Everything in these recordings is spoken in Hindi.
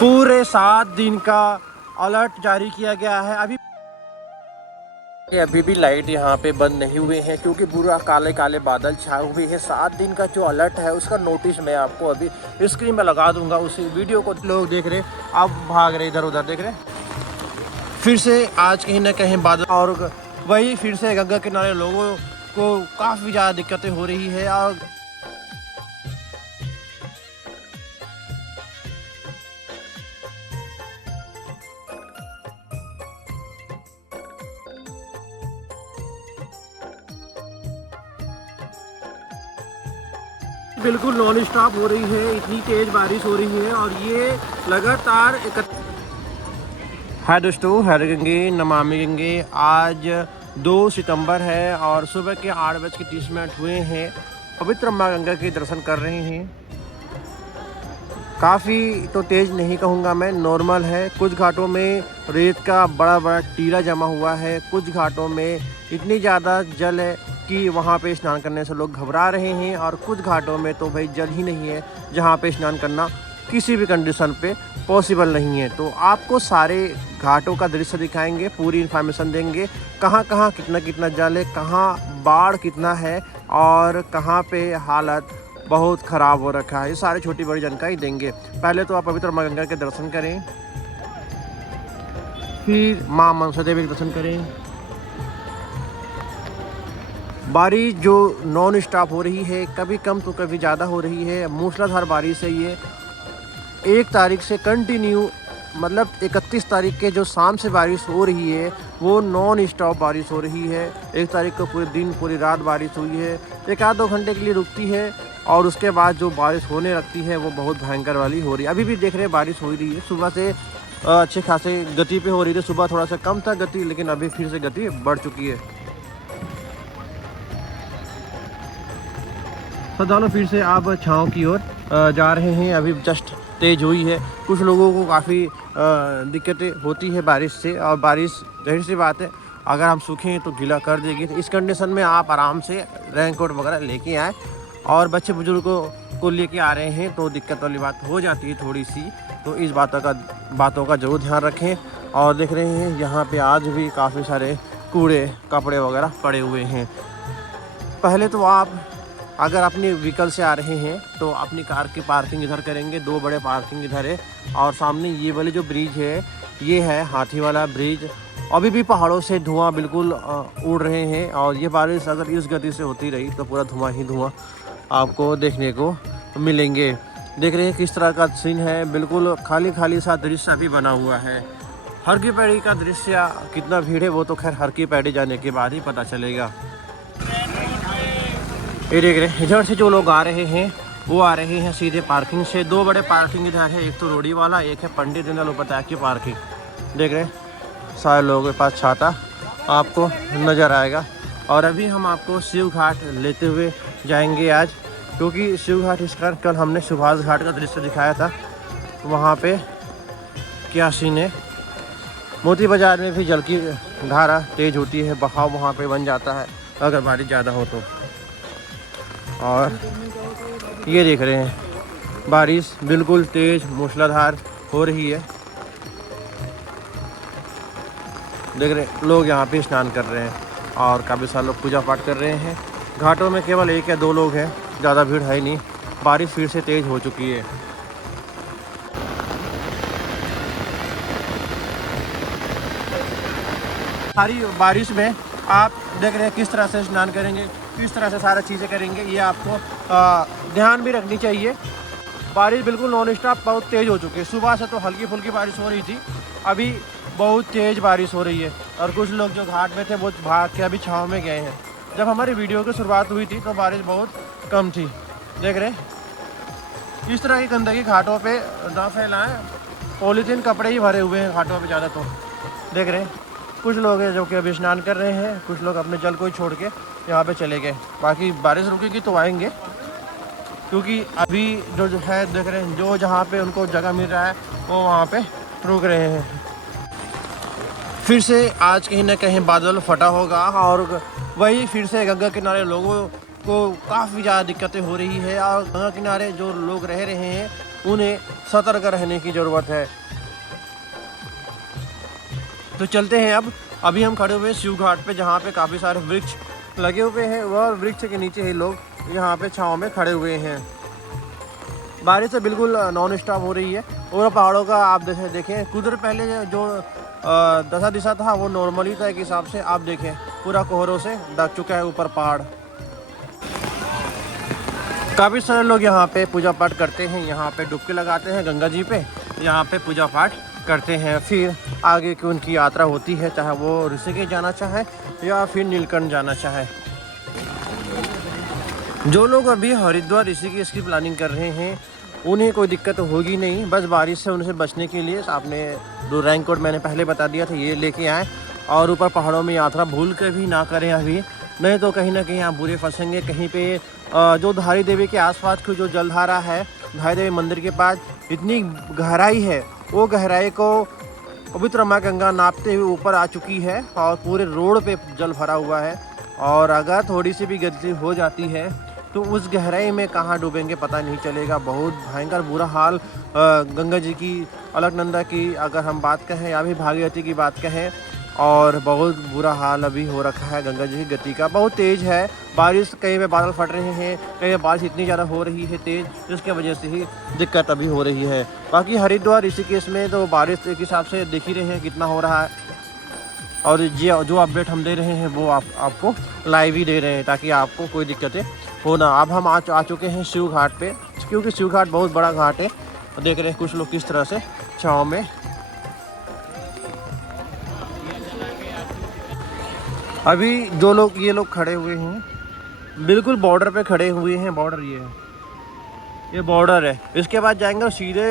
पूरे 7 दिन का अलर्ट जारी किया गया है। अभी भी लाइट यहाँ पे बंद नहीं हुए हैं क्योंकि पूरा काले काले बादल छाए हुए हैं। 7 दिन का जो अलर्ट है उसका नोटिस मैं आपको अभी स्क्रीन में लगा दूंगा। उसी वीडियो को लोग देख रहे, अब भाग रहे इधर उधर, देख रहे फिर से आज कहीं ना कहीं बादल, और वही फिर से गंगा किनारे लोगों को काफ़ी ज़्यादा दिक्कतें हो रही है। और बिल्कुल नॉन स्टॉप हो रही है, इतनी तेज़ बारिश हो रही है और ये लगातार हाय दोस्तों, हर गंगे नमामि गंगे। आज 2 सितंबर है और सुबह के 8:30 हुए हैं। पवित्र माँ गंगा के दर्शन कर रहे हैं। काफ़ी तो तेज़ नहीं कहूँगा मैं, नॉर्मल है। कुछ घाटों में रेत का बड़ा बड़ा टीला जमा हुआ है, कुछ घाटों में इतनी ज़्यादा जल है कि वहाँ पे स्नान करने से लोग घबरा रहे हैं, और कुछ घाटों में तो भाई जल ही नहीं है जहाँ पे स्नान करना किसी भी कंडीशन पे पॉसिबल नहीं है। तो आपको सारे घाटों का दृश्य दिखाएंगे, पूरी इन्फॉर्मेशन देंगे, कहाँ कहाँ कितना कितना जल है, कहाँ बाढ़ कितना है और कहाँ पे हालत बहुत ख़राब हो रखा है। ये सारी छोटी बड़ी जानकारी देंगे। पहले तो आप पवित्र माँ गंगा के दर्शन करें, फिर माँ मनसा देवी के दर्शन करें। बारिश जो नॉन स्टॉप हो रही है, कभी कम तो कभी ज़्यादा हो रही है। मूसलाधार बारिश है ये। 1 तारीख से कंटिन्यू, मतलब 31 तारीख के जो शाम से बारिश हो रही है वो नॉन स्टॉप बारिश हो रही है। 1 तारीख को पूरे दिन पूरी रात बारिश हुई है। 1-2 घंटे के लिए रुकती है और उसके बाद जो बारिश होने लगती है वो बहुत भयंकर वाली हो रही है। अभी भी देख रहे हैं बारिश हो रही है। सुबह से अच्छे खासे गति पे हो रही थी। सुबह थोड़ा सा कम था गति, लेकिन अभी फिर से गति बढ़ चुकी है। श्रद्धालु फिर से आप छाँव की ओर जा रहे हैं। अभी जस्ट तेज़ हुई है। कुछ लोगों को काफ़ी दिक्कतें होती है बारिश से, और बारिश जाहिर सी बात है अगर हम सूखें तो गीला कर देगी। तो इस कंडीशन में आप आराम से रेनकोट वगैरह लेके आएँ, और बच्चे बुजुर्गों को लेके आ रहे हैं तो दिक्कत वाली बात हो जाती है थोड़ी सी। तो इस बातों का जरूर ध्यान रखें। और देख रहे हैं यहाँ पे आज भी काफ़ी सारे कूड़े कपड़े वगैरह पड़े हुए हैं। पहले तो आप अगर अपनी व्हीकल से आ रहे हैं तो अपनी कार की पार्किंग इधर करेंगे। 2 बड़े पार्किंग इधर है, और सामने ये वाले जो ब्रिज है ये है हाथी वाला ब्रिज। अभी भी पहाड़ों से धुआं बिल्कुल उड़ रहे हैं, और ये बारिश अगर इस गति से होती रही तो पूरा धुआं ही धुआं आपको देखने को मिलेंगे। देख रहे हैं किस तरह का सीन है, बिल्कुल खाली खाली सा दृश्य अभी बना हुआ है। हर की पैड़ी का दृश्य, कितना भीड़ है वो तो खैर हर की पैड़ी जाने के बाद ही पता चलेगा। ये देख रहे हैं इधर से जो लोग आ रहे हैं वो आ रहे हैं सीधे पार्किंग से। 2 बड़े पार्किंग इधर है, एक तो रोडी वाला, एक है पंडित दीनदयाल उपाध्याय की पार्किंग। देख रहे हैं सारे लोगों के पास छाता आपको नज़र आएगा। और अभी हम आपको शिव घाट लेते हुए जाएंगे आज, क्योंकि शिव घाट इस कारण कल हमने सुभाष घाट का दृश्य दिखाया था, वहाँ पे क्या सीन है। मोती बाज़ार में भी जल की धारा तेज़ होती है, बहाव वहाँ पे बन जाता है अगर बारिश ज़्यादा हो तो। और ये देख रहे हैं बारिश बिल्कुल तेज़ मूसलाधार हो रही है। देख रहे हैं लोग यहाँ पे स्नान कर रहे हैं और काफ़ी सारे लोग पूजा पाठ कर रहे हैं। घाटों में केवल 1 या 2 लोग हैं, ज़्यादा भीड़ है नहीं। बारिश फिर से तेज़ हो चुकी है। सारी बारिश में आप देख रहे हैं किस तरह से स्नान करेंगे, किस तरह से सारी चीज़ें करेंगे, ये आपको ध्यान भी रखनी चाहिए। बारिश बिल्कुल नॉन स्टॉप बहुत तेज़ हो चुकी है। सुबह से तो हल्की फुल्की बारिश हो रही थी, अभी बहुत तेज़ बारिश हो रही है। और कुछ लोग जो घाट में थे वो भाग के अभी छाँव में गए हैं। जब हमारी वीडियो की शुरुआत हुई थी तो बारिश बहुत कम थी। देख रहे हैं इस तरह की गंदगी घाटों पे ना फैलाएं। पॉलीथीन कपड़े ही भरे हुए हैं घाटों पे ज़्यादा। तो देख रहे हैं कुछ लोग हैं जो कि अभी स्नान कर रहे हैं, कुछ लोग अपने जल को ही छोड़ के यहाँ पे चले गए। बाकी बारिश रुकेगी तो आएंगे, क्योंकि अभी जो है देख रहे हैं जो जहाँ पे उनको जगह मिल रहा है वो वहाँ पे रुक रहे हैं। फिर से आज कहीं ना कहीं बादल फटा होगा, और वही फिर से गंगा किनारे लोगों को काफ़ी ज़्यादा दिक्कतें हो रही है। और गंगा किनारे जो लोग रह रहे हैं उन्हें सतर्क रहने की ज़रूरत है। तो चलते हैं अभी हम खड़े हुए हैं शिव घाट पे, जहाँ पे काफ़ी सारे वृक्ष लगे हुए हैं। वह वृक्ष के नीचे ही लोग यहाँ पे छाँव में खड़े हुए हैं। बारिश से बिल्कुल नॉन स्टॉप हो रही है। और पहाड़ों का आप देखें कुदरत पहले जो दशा दिशा था वो नॉर्मली था, एक हिसाब से आप देखें पूरा कोहरों से ढक चुका है ऊपर पहाड़। काफ़ी सारे लोग यहाँ पे पूजा पाठ करते हैं, यहाँ पे डुबकी लगाते हैं गंगा जी पे, यहाँ पे पूजा पाठ करते हैं। फिर आगे की उनकी यात्रा होती है, चाहे वो ऋषिकेश जाना चाहे या फिर नीलकंठ जाना चाहे। जो लोग अभी हरिद्वार ऋषिकेश की प्लानिंग कर रहे हैं उन्हें कोई दिक्कत होगी नहीं। बस बारिश से उनसे बचने के लिए आपने जो रेनकोट मैंने पहले बता दिया था ये लेके आएँ, और ऊपर पहाड़ों में यात्रा भूल कर भी ना करें अभी, नहीं तो कहीं ना कहीं आप बुरे फंसेंगे। कहीं पे जो धारी देवी के आसपास की जो जलधारा है, धारी देवी मंदिर के पास इतनी गहराई है, वो गहराई को पवित्र माँ गंगा नापते हुए ऊपर आ चुकी है और पूरे रोड पे जल भरा हुआ है। और अगर थोड़ी सी भी गलती हो जाती है तो उस गहराई में कहाँ डूबेंगे पता नहीं चलेगा। बहुत भयंकर बुरा हाल गंगा जी की, अलकनंदा की अगर हम बात कहें या भी भागीरथी की बात कहें, और बहुत बुरा हाल अभी हो रखा है गंगा जी की गति का। बहुत तेज़ है बारिश, कहीं पे बादल फट रहे हैं, कहीं पे बारिश इतनी ज़्यादा हो रही है तेज़, जिसके वजह से ही दिक्कत अभी हो रही है। बाकी हरिद्वार ऋषिकेश में तो बारिश एक हिसाब से देख ही रहे हैं कितना हो रहा है, और जो अपडेट हम दे रहे हैं वो आपको लाइव ही दे रहे हैं ताकि आपको कोई दिक्कतें हो ना। अब हम आ चुके हैं शिव घाट पे, क्योंकि शिव घाट बहुत बड़ा घाट है। देख रहे हैं कुछ लोग किस तरह से छाँव में। अभी जो लोग ये लोग खड़े हुए हैं बिल्कुल बॉर्डर पे खड़े हुए हैं। बॉर्डर ये बॉर्डर है, इसके बाद जाएंगे और सीधे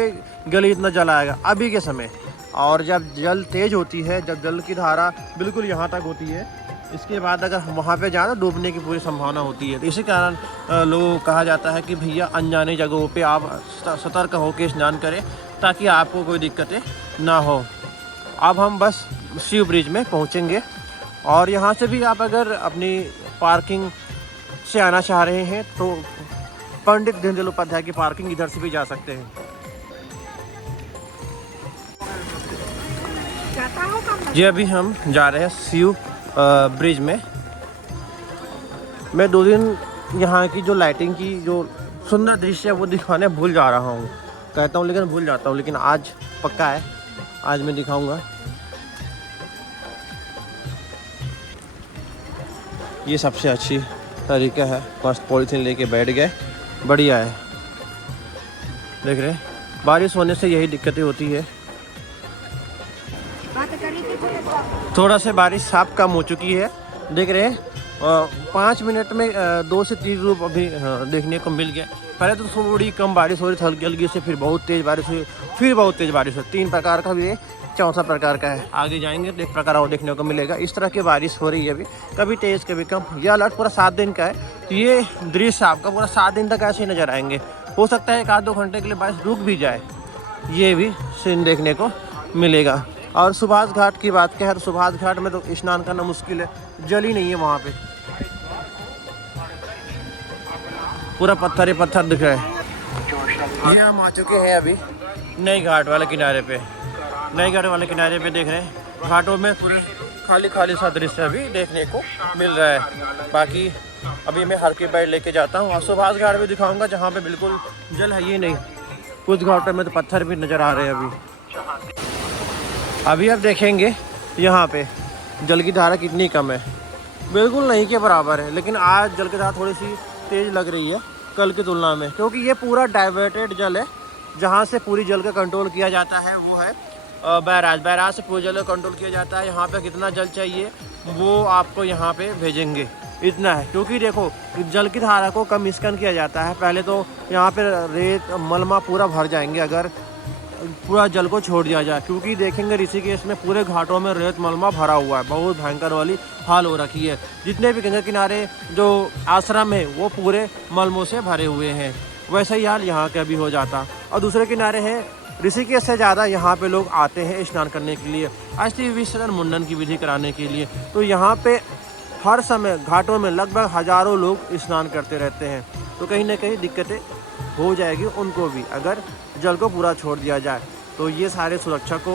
गली इतना जल आएगा अभी के समय। और जब जल तेज़ होती है, जब जल की धारा बिल्कुल यहाँ तक होती है, इसके बाद अगर हम वहाँ पे जाए तो डूबने की पूरी संभावना होती है। तो इसी कारण लोगों को कहा जाता है कि भैया अनजाने जगहों पे आप सतर्क होकर स्नान करें ताकि आपको कोई दिक्कतें ना हो। अब हम बस शिव ब्रिज में पहुँचेंगे, और यहाँ से भी आप अगर अपनी पार्किंग से आना चाह रहे हैं तो पंडित दीनदयाल उपाध्याय की पार्किंग इधर से भी जा सकते हैं। जी अभी हम जा रहे हैं शिव ब्रिज में। मैं 2 दिन यहाँ की जो लाइटिंग की जो सुंदर दृश्य है वो दिखाने भूल जा रहा हूँ, कहता हूँ लेकिन भूल जाता हूँ, लेकिन आज पक्का है, आज मैं दिखाऊंगा। ये सबसे अच्छी तरीका है, बस पॉलीथीन लेके बैठ गए, बढ़िया है। देख रहे हैं बारिश होने से यही दिक्कतें होती है। थोड़ा से बारिश साफ कम हो चुकी है, देख रहे हैं 5 मिनट में 2 से 3 रूप अभी देखने को मिल गया। पहले तो थोड़ी कम बारिश हो रही थी हल्की हल्की से, फिर बहुत तेज़ बारिश हुई, फिर बहुत तेज़ बारिश हुई। 3 प्रकार का भी है, चौथा प्रकार का है। आगे जाएंगे तो एक प्रकार और देखने को मिलेगा। इस तरह की बारिश हो रही है अभी, कभी तेज़ कभी कम। यह अलर्ट पूरा 7 दिन का है, तो ये दृश्य आपका पूरा 7 दिन तक ऐसे ही नज़र आएंगे। हो सकता है 1-2 घंटे के लिए बारिश रुक भी जाए, ये भी सीन देखने को मिलेगा। और सुभाष घाट की बात करें तो सुभाष घाट में तो स्नान करना मुश्किल है, जल ही नहीं है वहाँ पे, पूरा पत्थर ही पत्थर दिख रहा है। ये हम आ चुके हैं अभी नई घाट वाले किनारे पे। नई घाट वाले किनारे पे देख रहे हैं घाटों में पूरे खाली खाली सा दृश्य अभी देखने को मिल रहा है। बाकी अभी मैं हर की बैठ लेके जाता हूँ और सुभाष घाट भी दिखाऊंगा जहाँ पे बिल्कुल जल है ही नहीं। कुछ घाटों में तो पत्थर भी नज़र आ रहे हैं। अभी आप देखेंगे यहाँ पे जल की धारा कितनी कम है, बिल्कुल नहीं के बराबर है। लेकिन आज जल की धारा थोड़ी सी तेज़ लग रही है कल की तुलना में, क्योंकि ये पूरा डाइवर्टेड जल है। जहाँ से पूरी जल का कंट्रोल किया जाता है वो है बैराज से पूरी जल का कंट्रोल किया जाता है। यहाँ पे कितना जल चाहिए वो आपको यहाँ पे भेजेंगे, इतना है। क्योंकि देखो जल की धारा को कम स्कैन किया जाता है। पहले तो यहाँ पे रेत मलमा पूरा भर जाएंगे अगर पूरा जल को छोड़ दिया जाए, क्योंकि देखेंगे ऋषिकेश में पूरे घाटों में रेत मलमा भरा हुआ है, बहुत भयंकर वाली हाल हो रखी है। जितने भी गंगा किनारे जो आश्रम है वो पूरे मलमों से भरे हुए हैं। वैसा ही हाल यहाँ का भी हो जाता। और दूसरे किनारे है ऋषिकेश से ज़्यादा यहाँ पे लोग आते हैं स्नान करने के लिए, अस्थि विसर्जन मुंडन की विधि कराने के लिए। तो यहाँ पे हर समय घाटों में लगभग हज़ारों लोग स्नान करते रहते हैं, तो कहीं ना कहीं दिक्कतें हो जाएगी उनको भी, अगर जल को पूरा छोड़ दिया जाए। तो ये सारे सुरक्षा को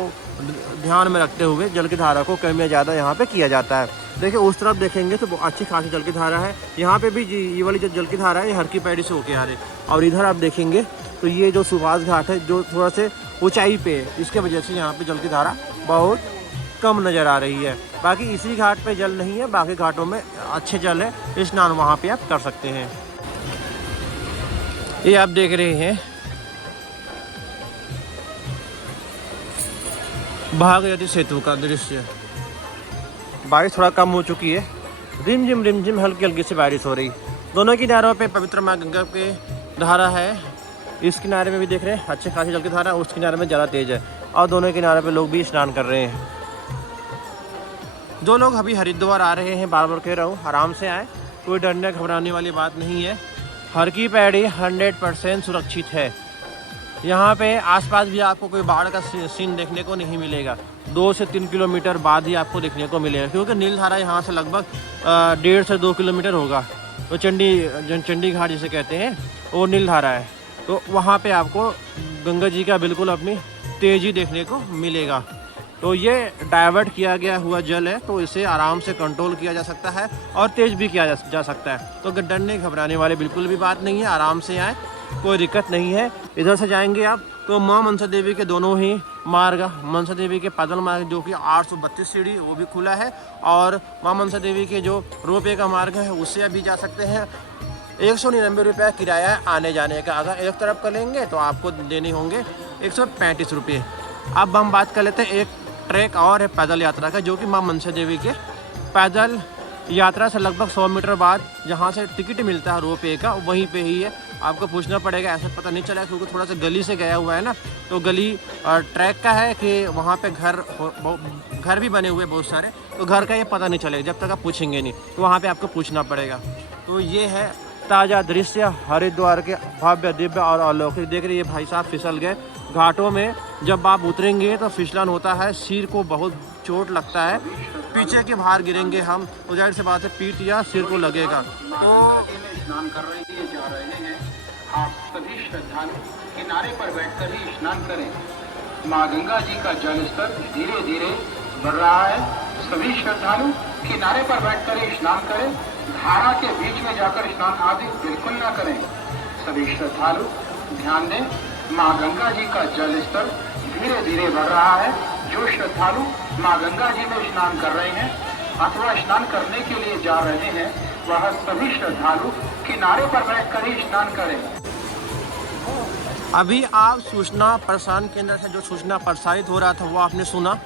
ध्यान में रखते हुए जल की धारा को कम या ज़्यादा यहाँ पे किया जाता है। देखिए उस तरफ देखेंगे तो अच्छी खासी जल की धारा है। यहाँ पे भी ये वाली जो जल की धारा है ये हर की पैड़ी से होके आ रही है। और इधर आप देखेंगे तो ये जो सुभाष घाट है जो थोड़ा से ऊंचाई पे है, इसके वजह से यहाँ पे जल की धारा बहुत कम नज़र आ रही है। बाकी इसी घाट पे जल नहीं है, बाकी घाटों में अच्छे जल है, स्नान वहाँ पे आप कर सकते हैं। ये आप देख रहे हैं भागीरथी सेतु का दृश्य। बारिश थोड़ा कम हो चुकी है, रिमझिम हल्की हल्की सी बारिश हो रही। दोनों किनारों पे पवित्र माँ गंगा के धारा है। इस किनारे में भी देख रहे हैं अच्छे खासी जल की धारा, उस किनारे में ज़्यादा तेज है और दोनों किनारे पे लोग भी स्नान कर रहे हैं। जो लोग अभी हरिद्वार आ रहे हैं, बार बार कह रहा हूँ, आराम से आए, कोई डरने घबराने वाली बात नहीं है। हर की पैड़ी 100% सुरक्षित है। यहाँ पे आसपास भी आपको कोई बाढ़ का सीन देखने को नहीं मिलेगा। 2 से 3 किलोमीटर बाद ही आपको देखने को मिलेगा, क्योंकि नीलधारा यहाँ से लगभग 1.5 से 2 किलोमीटर होगा। तो चंडी घाट जिसे कहते हैं वो नीलधारा है। तो वहाँ पे आपको गंगा जी का बिल्कुल अपनी तेज़ी देखने को मिलेगा। तो ये डाइवर्ट किया गया हुआ जल है, तो इसे आराम से कंट्रोल किया जा सकता है और तेज़ भी किया जा सकता है। तो डरने घबराने वाले बिल्कुल भी बात नहीं है, आराम से आए, कोई दिक्कत नहीं है। इधर से जाएंगे आप तो माँ मनसा देवी के दोनों ही मार्ग, मनसा देवी के पैदल मार्ग जो कि 832 सीढ़ी वो भी खुला है, और माँ मनसा देवी के जो रोपवे का मार्ग है उससे अभी जा सकते हैं। 199 रुपये किराया है आने जाने का। अगर एक तरफ का लेंगे तो आपको देने होंगे 135 रुपये। अब हम बात कर लेते हैं एक ट्रैक और है पैदल यात्रा का, जो कि माँ मनसा देवी के पैदल यात्रा से लगभग 100 मीटर बाद जहाँ से टिकट मिलता है रोपवे का, वहीं पे ही है। आपको पूछना पड़ेगा, ऐसे पता नहीं चला क्योंकि थोड़ा सा गली से गया हुआ है ना, तो गली ट्रैक का है कि वहाँ पे घर भी बने हुए बहुत सारे, तो घर का ये पता नहीं चलेगा जब तक आप पूछेंगे नहीं, तो वहाँ पे आपको पूछना पड़ेगा। तो ये है ताज़ा दृश्य हरिद्वार के भव्य दिव्य और अलौकिक। देख रहे ये भाई साहब फिसल गए। घाटों में जब आप उतरेंगे तो फिसलन होता है, सिर को बहुत चोट लगता है, पीछे के बाहर गिरेंगे हम तो जाहिर सी बात है पीठ या सिर को लगेगा। स्नान कर रहे हैं आप सभी श्रद्धालु किनारे पर बैठकर ही स्नान करें। माँ गंगा जी का जल स्तर धीरे धीरे बढ़ रहा है। सभी श्रद्धालु किनारे पर बैठकर ही स्नान करें, धारा के बीच में जाकर स्नान आदि बिल्कुल न करें। सभी श्रद्धालु ध्यान दें, माँ गंगा जी का जल स्तर धीरे धीरे बढ़ रहा है। जो श्रद्धालु माँ गंगा जी में स्नान कर रहे हैं अथवा स्नान करने के लिए जा रहे हैं, वह सभी श्रद्धालु किनारे पर बैठकर ही स्नान करें। अभी आप सूचना प्रसारण केंद्र से जो सूचना प्रसारित हो रहा था वो आपने सुना,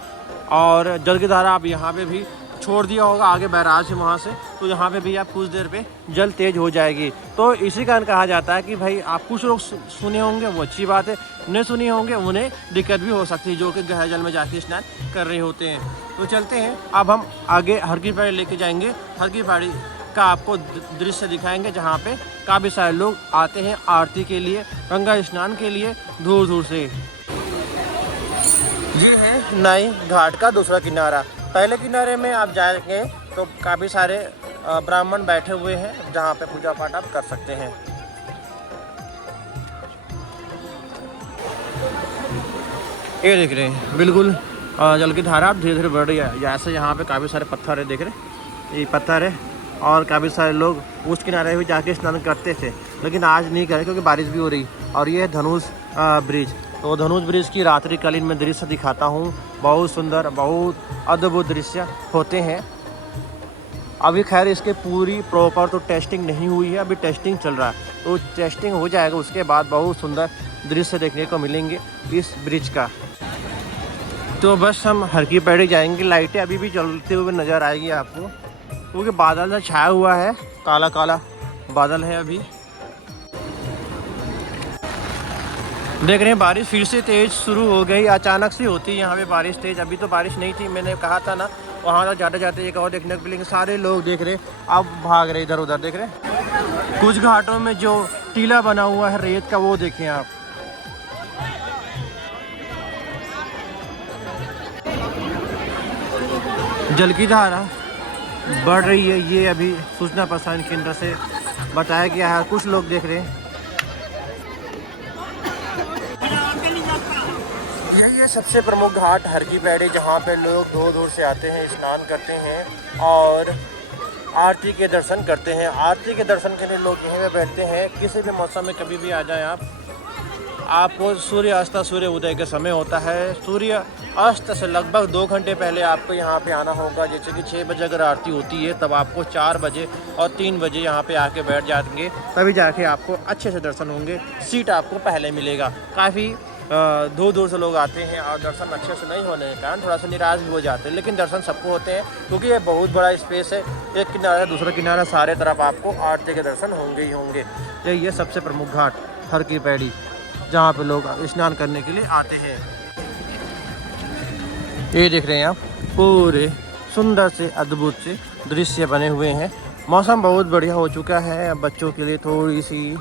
और जल की धारा आप यहाँ पे भी छोड़ दिया होगा आगे बैराज है वहाँ से, तो यहाँ पे भी आप कुछ देर पे जल तेज हो जाएगी। तो इसी कारण कहा जाता है कि भाई आप कुछ लोग सुने होंगे वो अच्छी बात है, नहीं सुने होंगे उन्हें दिक्कत भी हो सकती है, जो कि गहरे जल में जाके स्नान कर रहे होते हैं। तो चलते हैं अब हम आगे हर की पैड़ी लेके जाएंगे। हर की पैड़ी का आपको दृश्य दिखाएंगे जहाँ पे काफ़ी सारे लोग आते हैं आरती के लिए, गंगा स्नान के लिए दूर दूर से। ये है नाई घाट का दूसरा किनारा। पहले किनारे में आप जाएंगे तो काफ़ी सारे ब्राह्मण बैठे हुए हैं जहाँ पे पूजा पाठ आप कर सकते हैं। ये देख रहे हैं बिल्कुल जल की धारा धीरे धीरे बढ़ रही है। जैसे यहाँ पे काफ़ी सारे पत्थर है, देख रहे ये पत्थर है, और काफ़ी सारे लोग उस किनारे भी जाके स्नान करते थे, लेकिन आज नहीं करें क्योंकि बारिश भी हो रही। और ये है धनुष ब्रिज। तो धनुष ब्रिज की रात्रिकालीन में दृश्य दिखाता हूँ। बहुत सुंदर, बहुत अद्भुत दृश्य होते हैं। अभी खैर इसके पूरी प्रॉपर तो टेस्टिंग नहीं हुई है, अभी टेस्टिंग चल रहा है, तो टेस्टिंग हो जाएगा उसके बाद बहुत सुंदर दृश्य देखने को मिलेंगे इस ब्रिज का। तो बस हम हर की पैड़ी जाएंगे। लाइटें अभी भी जलते हुए नज़र आएगी आपको, क्योंकि बादल से छाया हुआ है, काला काला बादल है। अभी देख रहे हैं बारिश फिर से तेज़ शुरू हो गई, अचानक से होती है यहाँ पे बारिश तेज़। अभी तो बारिश नहीं थी, मैंने कहा था ना वहाँ तक जाते जाते एक और देखने को मिलेंगे। सारे लोग देख रहे अब भाग रहे इधर उधर, देख रहे कुछ घाटों में जो टीला बना हुआ है रेत का वो देखें आप। जल की धारा बढ़ रही है, ये अभी सूचना प्रसारण केंद्र से बताया गया है। कुछ लोग देख रहे हैं ये सबसे प्रमुख घाट हर की पैड़ी, जहाँ पे लोग दूर दूर से आते हैं, स्नान करते हैं और आरती के दर्शन करते हैं। आरती के दर्शन के लिए लोग यहीं पे बैठते हैं। किसी भी मौसम में कभी भी आ जाएं आप, आपको सूर्य अस्त सूर्य उदय का समय होता है। सूर्य अस्त से लगभग 2 घंटे पहले आपको यहाँ पे आना होगा। जैसे कि 6 बजे अगर आरती होती है, तब आपको 4 बजे और 3 बजे यहाँ पे आके बैठ जाएंगे, तभी जाके आपको अच्छे से दर्शन होंगे। सीट आपको पहले मिलेगा। काफ़ी दूर दूर से लोग आते हैं और दर्शन अच्छे से नहीं होने के कारण थोड़ा सा निराश भी हो जाते हैं, लेकिन दर्शन सबको होते हैं क्योंकि ये बहुत बड़ा स्पेस है। एक किनारा दूसरा किनारा, सारे तरफ आपको आरती के दर्शन होंगे ही होंगे। ये सबसे प्रमुख घाट हर की पैड़ी, जहाँ पे लोग स्नान करने के लिए आते हैं। ये देख रहे हैं आप, पूरे सुंदर से अद्भुत से दृश्य बने हुए हैं। मौसम बहुत बढ़िया हो चुका है। अब बच्चों के लिए थोड़ी सी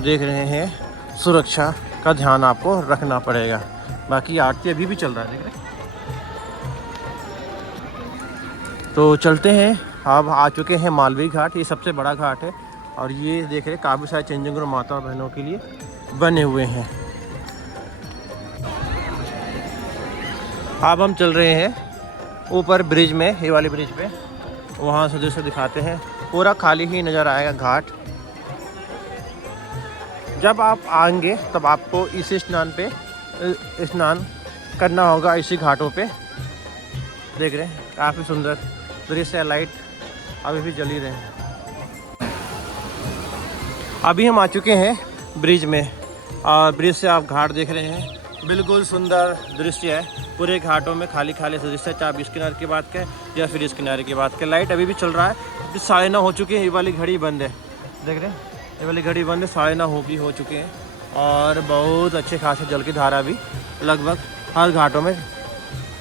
देख रहे हैं, सुरक्षा का ध्यान आपको रखना पड़ेगा। बाकी आरती अभी भी चल रहा है, देख रहे हैं। तो चलते हैं। अब आ चुके हैं मालवीय घाट। ये सबसे बड़ा घाट है और ये देख रहे हैं काफ़ी सारे चेंजिंग रूम माता और बहनों के लिए बने हुए हैं। अब हम चल रहे हैं ऊपर ब्रिज में, ये वाले ब्रिज पे। वहाँ से दृश्य दिखाते हैं। पूरा खाली ही नज़र आएगा घाट। जब आप आएंगे तब आपको इसी स्नान करना होगा, इसी घाटों पे। देख रहे हैं काफ़ी सुंदर दृश्य। लाइट अभी भी जल ही रहे हैं। अभी हम आ चुके हैं ब्रिज में और ब्रिज से आप घाट देख रहे हैं। बिल्कुल सुंदर दृश्य है। पूरे घाटों में खाली खाली से दृश्य है, चाहे इस किनारे की बात करें या फिर इस किनारे की बात करें। लाइट अभी भी चल रहा है। 9:30 हो चुके हैं। ये वाली घड़ी बंद है, देख रहे हैं, ये वाली घड़ी बंद है। 9:30 हो चुके हैं और बहुत अच्छे खासे जल की धारा भी लगभग हर घाटों में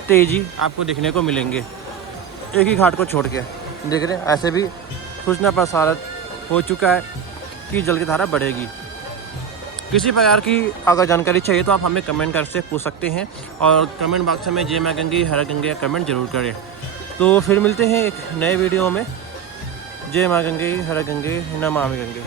तेज़ी आपको देखने को मिलेंगे, एक ही घाट को छोड़ के। देख रहे हैं, ऐसे भी सूचना प्रसारित हो चुका है कि जल की धारा बढ़ेगी। किसी प्रकार की अगर जानकारी चाहिए तो आप हमें कमेंट कर से पूछ सकते हैं और कमेंट बॉक्स में जय मां गंगे हर गंगे कमेंट जरूर करें। तो फिर मिलते हैं एक नए वीडियो में। जय मां गंगे हर गंगे नमामि गंगे।